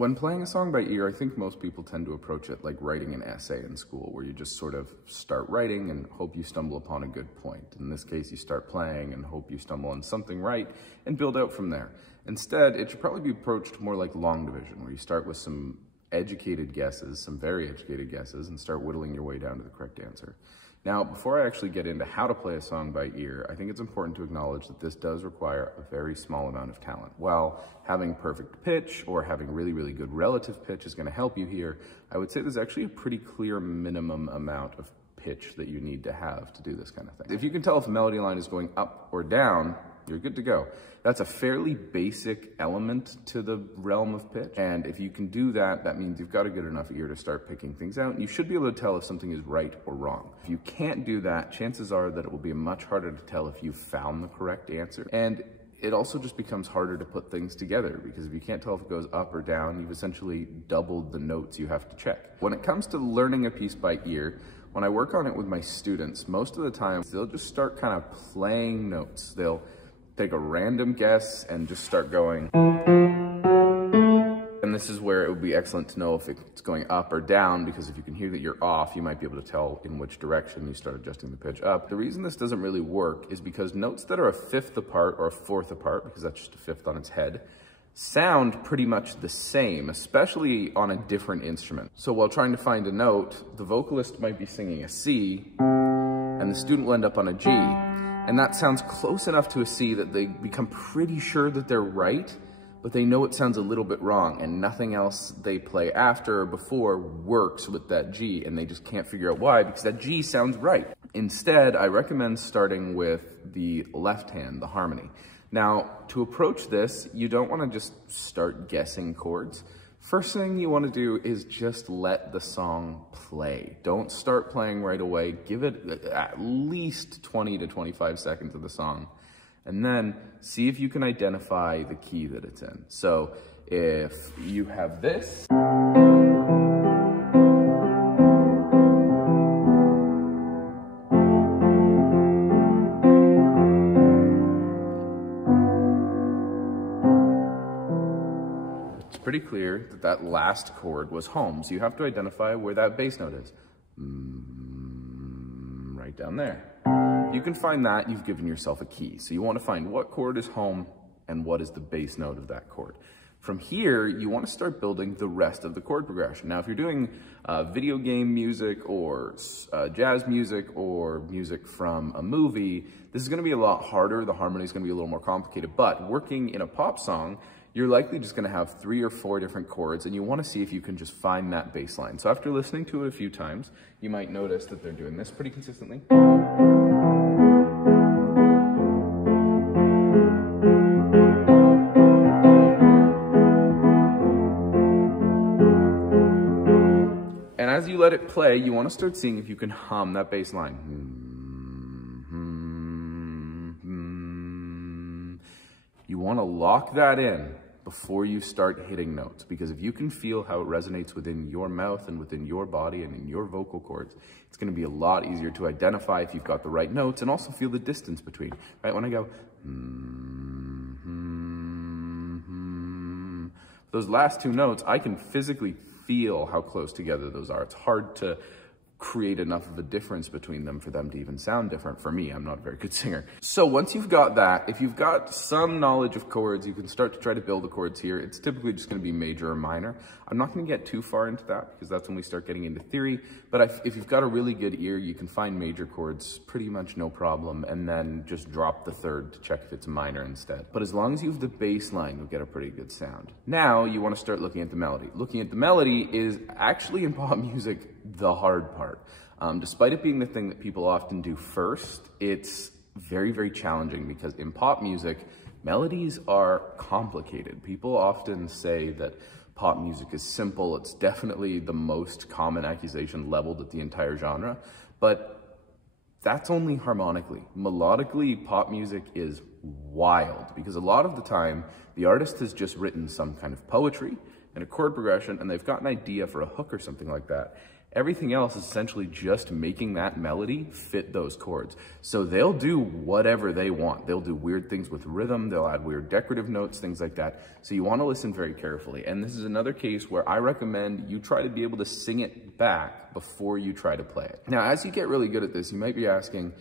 When playing a song by ear, I think most people tend to approach it like writing an essay in school, where you just sort of start writing and hope you stumble upon a good point. In this case, you start playing and hope you stumble on something right and build out from there. Instead, it should probably be approached more like long division, where you start with some educated guesses, some very educated guesses, and start whittling your way down to the correct answer. Now, before I actually get into how to play a song by ear, I think it's important to acknowledge that this does require a very small amount of talent. While having perfect pitch or having really, really good relative pitch is going to help you here, I would say there's actually a pretty clear minimum amount of pitch that you need to have to do this kind of thing. If you can tell if a melody line is going up or down, you're good to go. That's a fairly basic element to the realm of pitch. And if you can do that, that means you've got a good enough ear to start picking things out. And you should be able to tell if something is right or wrong. If you can't do that, chances are that it will be much harder to tell if you've found the correct answer. And it also just becomes harder to put things together, because if you can't tell if it goes up or down, you've essentially doubled the notes you have to check. When it comes to learning a piece by ear, when I work on it with my students, most of the time they'll just start kind of playing notes. They'll take a random guess and just start going. And this is where it would be excellent to know if it's going up or down, because if you can hear that you're off, you might be able to tell in which direction you start adjusting the pitch up. The reason this doesn't really work is because notes that are a fifth apart or a fourth apart, because that's just a fifth on its head, sound pretty much the same, especially on a different instrument. So while trying to find a note, the vocalist might be singing a C, and the student will end up on a G. And that sounds close enough to a C that they become pretty sure that they're right, but they know it sounds a little bit wrong, and nothing else they play after or before works with that G, and they just can't figure out why, because that G sounds right. Instead, I recommend starting with the left hand, the harmony. Now, to approach this, you don't want to just start guessing chords. First thing you want to do is just let the song play. Don't start playing right away. Give it at least 20 to 25 seconds of the song, and then see if you can identify the key that it's in. So if you have this, pretty clear that that last chord was home, so you have to identify where that bass note is. Right down there. You can find that, you've given yourself a key. So you want to find what chord is home and what is the bass note of that chord. From here, you want to start building the rest of the chord progression. Now, if you're doing video game music or jazz music or music from a movie, this is going to be a lot harder. The harmony is going to be a little more complicated, but working in a pop song, you're likely just going to have 3 or 4 different chords, and you want to see if you can just find that bass line. So after listening to it a few times, you might notice that they're doing this pretty consistently. And as you let it play, you want to start seeing if you can hum that bass line. You want to lock that in before you start hitting notes, because if you can feel how it resonates within your mouth and within your body and in your vocal cords, it's going to be a lot easier to identify if you've got the right notes and also feel the distance between, right? When I go, those last 2 notes, I can physically feel how close together those are. It's hard to create enough of a difference between them for them to even sound different. For me, I'm not a very good singer. So once you've got that, if you've got some knowledge of chords, you can start to try to build the chords here. It's typically just going to be major or minor. I'm not going to get too far into that, because that's when we start getting into theory. But if you've got a really good ear, you can find major chords pretty much no problem, and then just drop the third to check if it's minor instead. But as long as you have the bass line, you'll get a pretty good sound. Now you want to start looking at the melody. Looking at the melody is actually in pop music the hard part. Despite it being the thing that people often do first, it's very, very challenging, because in pop music, melodies are complicated. People often say that pop music is simple. It's definitely the most common accusation leveled at the entire genre, but that's only harmonically. Melodically, pop music is wild, because a lot of the time, the artist has just written some kind of poetry and a chord progression, and they've got an idea for a hook or something like that. Everything else is essentially just making that melody fit those chords. So they'll do whatever they want. They'll do weird things with rhythm, they'll add weird decorative notes, things like that. So you want to listen very carefully. And this is another case where I recommend you try to be able to sing it back before you try to play it. Now, as you get really good at this, you might be asking,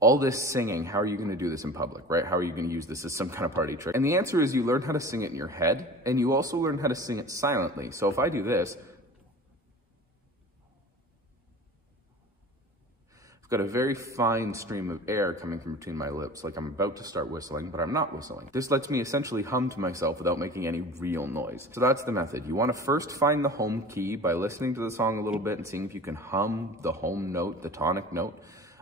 all this singing, how are you going to do this in public, right? How are you going to use this as some kind of party trick? And the answer is you learn how to sing it in your head, and you also learn how to sing it silently. So if I do this, got a very fine stream of air coming from between my lips, like I'm about to start whistling, but I'm not whistling. This lets me essentially hum to myself without making any real noise. So that's the method. You want to first find the home key by listening to the song a little bit and seeing if you can hum the home note, the tonic note,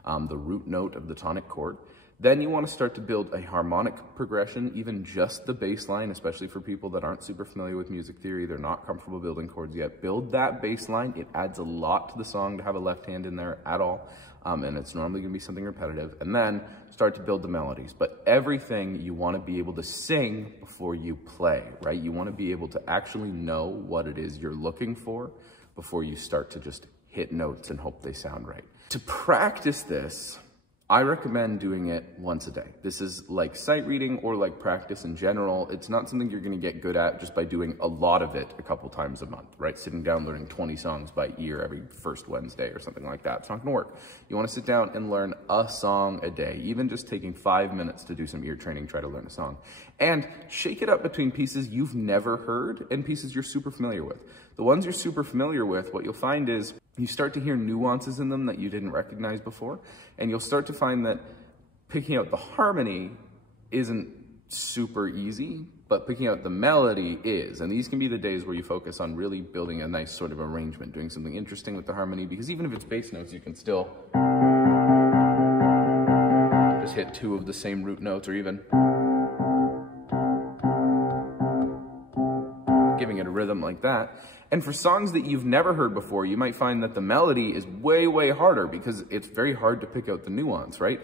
the root note of the tonic chord. Then you want to start to build a harmonic progression, even just the bass line, especially for people that aren't super familiar with music theory, they're not comfortable building chords yet. Build that bass line. It adds a lot to the song to have a left hand in there at all. And it's normally going to be something repetitive, and then start to build the melodies. But everything you want to be able to sing before you play, right? You want to be able to actually know what it is you're looking for before you start to just hit notes and hope they sound right. To practice this, I recommend doing it once a day. This is like sight reading or like practice in general. It's not something you're gonna get good at just by doing a lot of it a couple times a month, right? Sitting down learning 20 songs by ear every first Wednesday or something like that. It's not gonna work. You wanna sit down and learn a song a day, even just taking 5 minutes to do some ear training, try to learn a song. And shake it up between pieces you've never heard and pieces you're super familiar with. The ones you're super familiar with, what you'll find is you start to hear nuances in them that you didn't recognize before, and you'll start to find that picking out the harmony isn't super easy, but picking out the melody is. And these can be the days where you focus on really building a nice sort of arrangement, doing something interesting with the harmony, because even if it's bass notes, you can still just hit 2 of the same root notes, or even giving it a rhythm like that. And for songs that you've never heard before, you might find that the melody is way, way harder because it's very hard to pick out the nuance, right?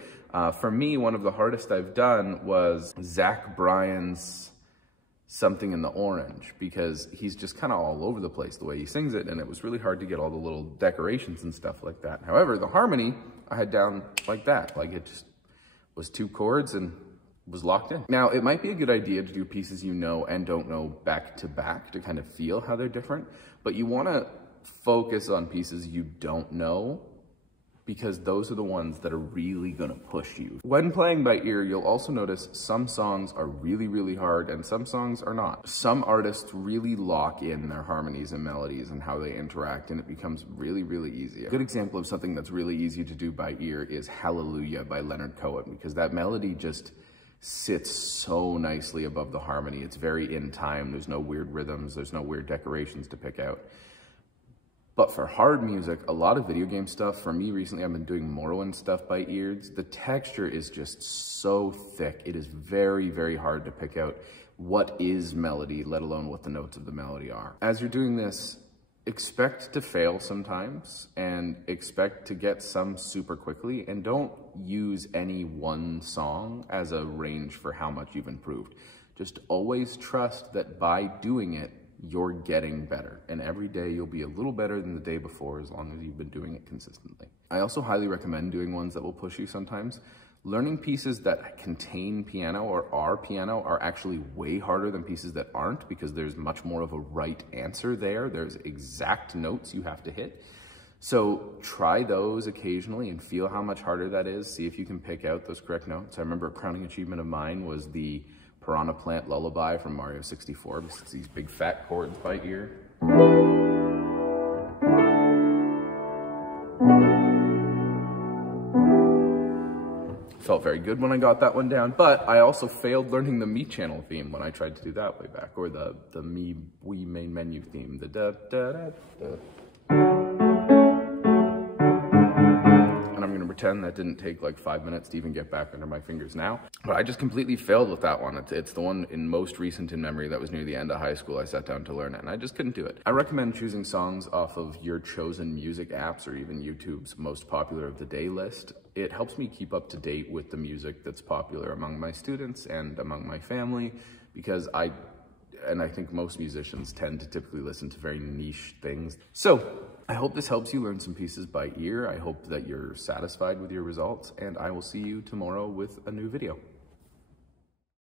For me, one of the hardest I've done was Zach Bryan's Something in the Orange, because he's just kind of all over the place the way he sings it, and it was really hard to get all the little decorations and stuff like that. However, the harmony I had down like that, like it just was 2 chords and was locked in. Now, it might be a good idea to do pieces you know and don't know back to back to kind of feel how they're different, but you want to focus on pieces you don't know, because those are the ones that are really going to push you. When playing by ear, you'll also notice some songs are really, really hard and some songs are not. Some artists really lock in their harmonies and melodies and how they interact, and it becomes really, really easy. A good example of something that's really easy to do by ear is Hallelujah by Leonard Cohen, because that melody just sits so nicely above the harmony. It's very in time. There's no weird rhythms. There's no weird decorations to pick out. But for hard music, a lot of video game stuff, for me recently, I've been doing Morrowind stuff by ears. The texture is just so thick. It is very, very hard to pick out what is melody, let alone what the notes of the melody are. As you're doing this, expect to fail sometimes and expect to get some super quickly, and don't use any one song as a range for how much you've improved. Just always trust that by doing it, you're getting better, and every day you'll be a little better than the day before as long as you've been doing it consistently. I also highly recommend doing ones that will push you sometimes. Learning pieces that contain piano or are piano are actually way harder than pieces that aren't, because there's much more of a right answer there. There's exact notes you have to hit. So try those occasionally and feel how much harder that is. See if you can pick out those correct notes. I remember a crowning achievement of mine was the Piranha Plant Lullaby from Mario 64. It's these big fat chords by ear. Felt very good when I got that one down, but I also failed learning the Me Channel theme when I tried to do that way back, or the Wii main menu theme, the da da da da. And I'm gonna pretend that didn't take like 5 minutes to even get back under my fingers now. But I just completely failed with that one. It's the one in most recent in memory that was near the end of high school. I sat down to learn it and I just couldn't do it. I recommend choosing songs off of your chosen music apps or even YouTube's most popular of the day list. It helps me keep up to date with the music that's popular among my students and among my family, because and I think most musicians tend to typically listen to very niche things. So I hope this helps you learn some pieces by ear. I hope that you're satisfied with your results, and I will see you tomorrow with a new video.